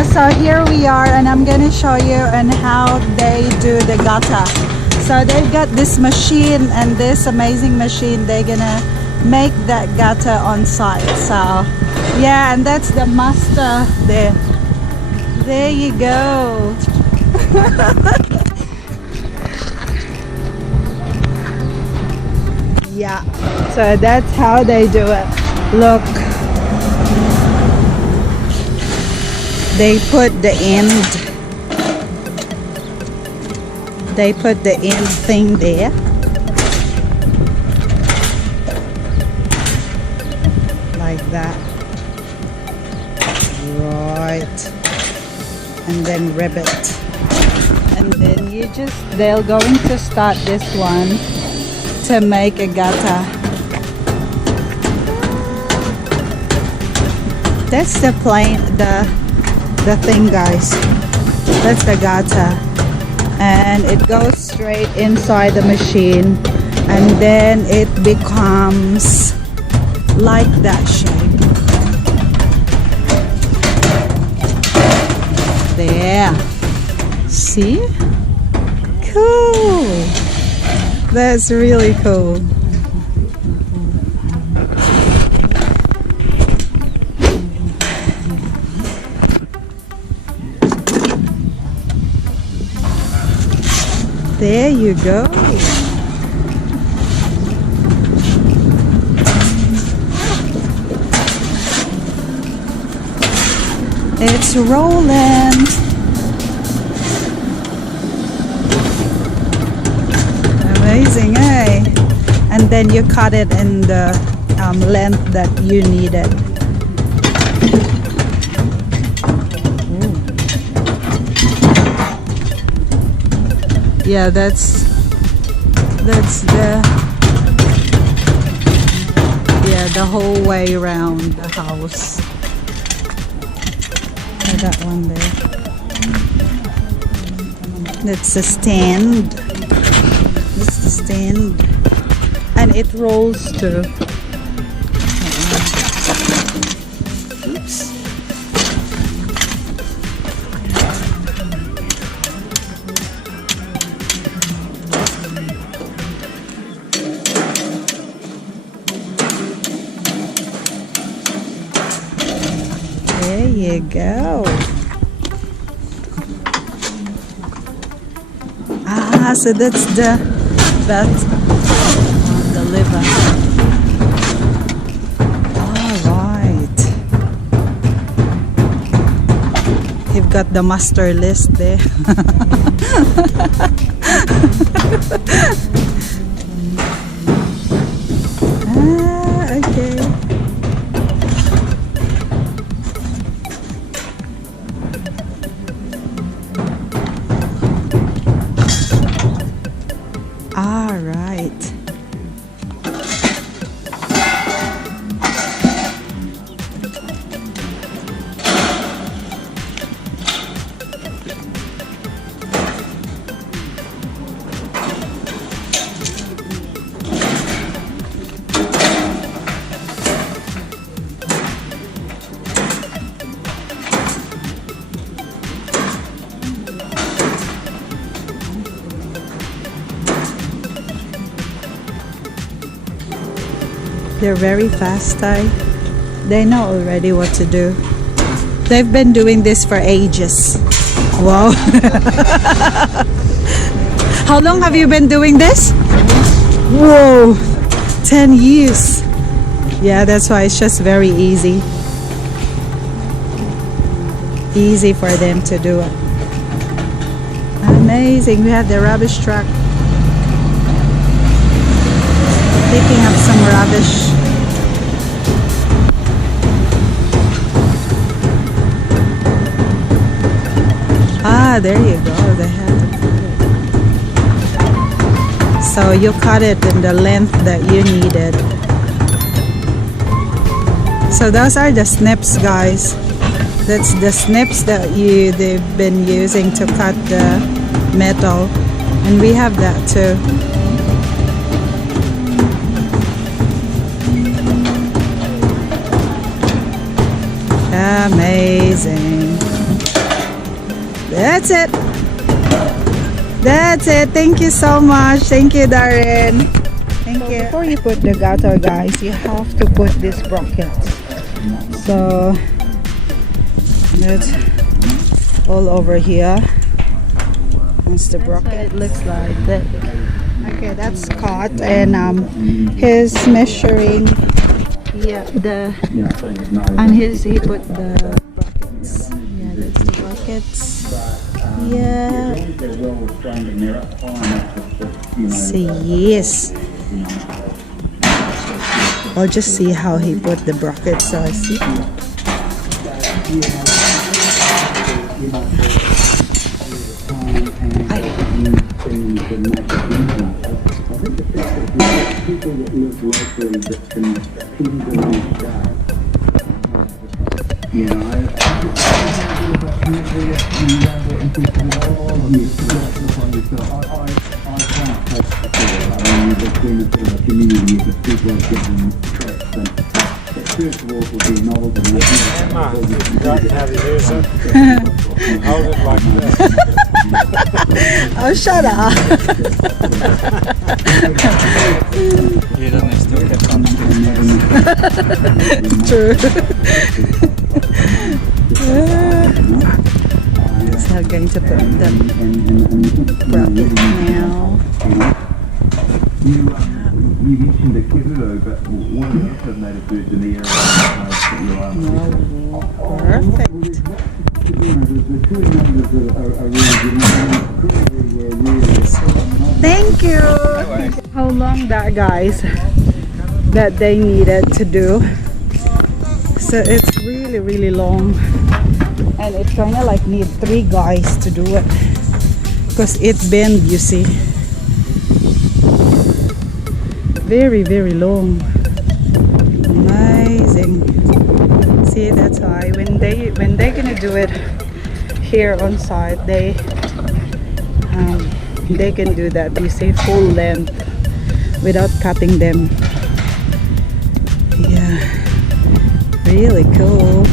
Yeah, so here we are, and I'm gonna show you on how they do the gata. So they've got this machine, and this amazing machine, they're gonna make that gata on site. So yeah, and that's the master there. There you go. Yeah, so that's how they do it. Look, they put the end thing there. Like that. Right. And then ribbit. And then they're going to start this one to make a gata. That's the thing, guys. That's the gata. And it goes straight inside the machine, and then it becomes like that shape. There. See? Cool. That's really cool. There you go. It's rolling. Amazing, eh? And then you cut it in the length that you needed. Yeah, that's the whole way around the house. That one there. That's the stand. That's the stand, and it rolls too. Oops. There you go. Ah, so that's the liver. All right. You've got the master list there. Okay. All right. They're very fast, they know already what to do. They've been doing this for ages. Wow. How long have you been doing this? Whoa, 10 years. Yeah, that's why it's just very easy. Easy for them to do it. Amazing. We have the rubbish truck picking up some rubbish. Ah, there you go. They have to cut it. So you cut it in the length that you needed. So those are the snips, guys. That's the snips that they've been using to cut the metal, and we have that too. Amazing. That's it. That's it. Thank you so much. Thank you, Darren. Thank you. Before you put the gutter, guys, you have to put this bracket. So that's all over here. That's the bracket. It looks like that. Okay, that's cut, and he's measuring. Yeah, and he put the brackets. Yeah, that's the brackets. Yeah. Say yes. I'll just see how he put the brackets. So I see. Oh, shut up. True. So I'm going to put the bracket now. You mentioned the KIWI, but one of the other native birds in the area Perfect. the two numbers are really good. Thank you. How long that, guys, that they needed to do. So it's really long, and it kind of like need 3 guys to do it because it bend, you see. Very long. Amazing. See, that's why when they're gonna do it here on site, they can do that, you see, full length without cutting them. Yeah, really cool.